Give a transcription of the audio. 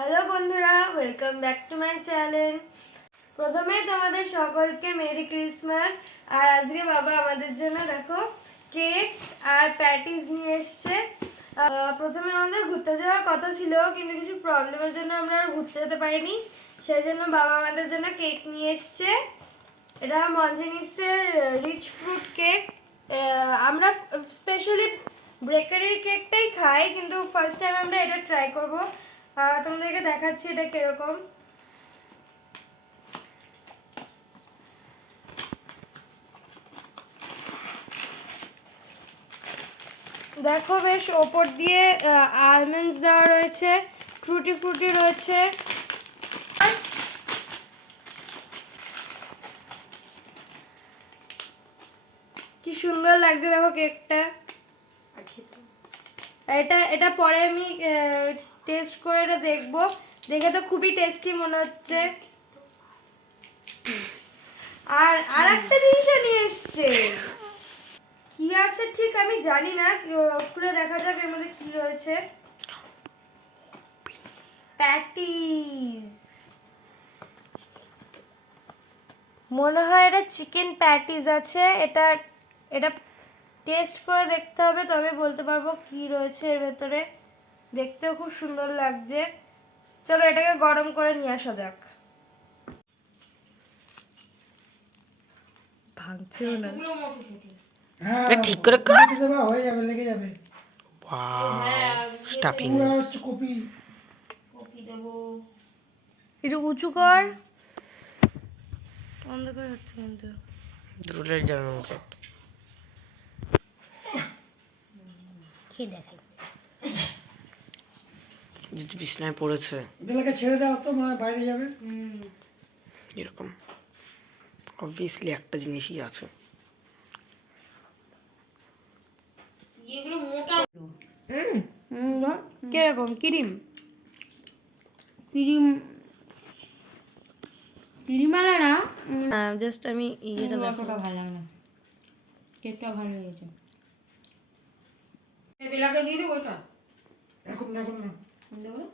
Hello বন্ধুরা, welcome back to my channel. প্রথমেই তোমাদের সকলকে মেরি ক্রিসমাস। আর আজকে বাবা আমাদের জন্য দেখো কেক আর প্যাটিস নিয়ে এসছে। প্রথমে আমাদের ঘুরতে যাওয়ার কথা ছিল, কিন্তু কিছু প্রবলেমের জন্য আমরা আর ঘুরতে যেতে পারিনি। সেই জন্য বাবা আমাদের জন্য কেক নিয়ে এসছে। এটা মঞ্জেনিসের রিচ ফ্রুট কেক। আমরা স্পেশালি বেকারির কেকটাই খাই, কিন্তু ফার্স্ট টাইম আমরা এটা ট্রাই করব। তোমাদেরকে দেখাচ্ছি এটা কিরকম। দেখো, বেশ ওপর দিয়ে আলমন্ডস দেওয়া রয়েছে, টুটি ফ্রুটি রয়েছে। কি সুন্দর লাগছে দেখো কেকটা। এটা পরে আমি টেস্ট করে এটা দেখবো। দেখে তো খুবই টেস্টি মনে হচ্ছে। আর একটা জিনিসও নিয়ে এসছে। কি আছে ঠিক আমি জানি না, খুলে দেখা যাক এর মধ্যে কি রয়েছে। প্যাটিস, মনে হয় এটা চিকেন প্যাটিস আছে। এটা এটা টেস্ট করে দেখতে হবে, তবে বলতে পারবো কি রয়েছে এর ভেতরে। দেখতেও খুব সুন্দর লাগছে। চলো এটাকে গরম করে নিয়ে আসা যাক। ভাঙছেও না। হ্যাঁ ঠিক করে কর। হয়ে যাবে, লেগে যাবে। স্টাফিং কপি দেবো একটু উঁচু কর। অন্ধকার হচ্ছে কিন্তু। দ্রুলের জন্য খেয়ে দেখে যদি বিছনায় পড়েছে বেলাকে ছেড়ে দাও তো, মনে হয় বাইরে যাবে। এরকম অবভিয়াসলি একটা জিনিসই আছে। কিরকম ক্রিম ক্রিম ক্রিম আলা না, জাস্ট আমি ইয়েটা দেখো। অতটা ভালো লাগে না। কেকটা ভালো হয়েছে। বেলাটা দিয়ে দেবো ওটা এখন না, এখন না। দেবো না?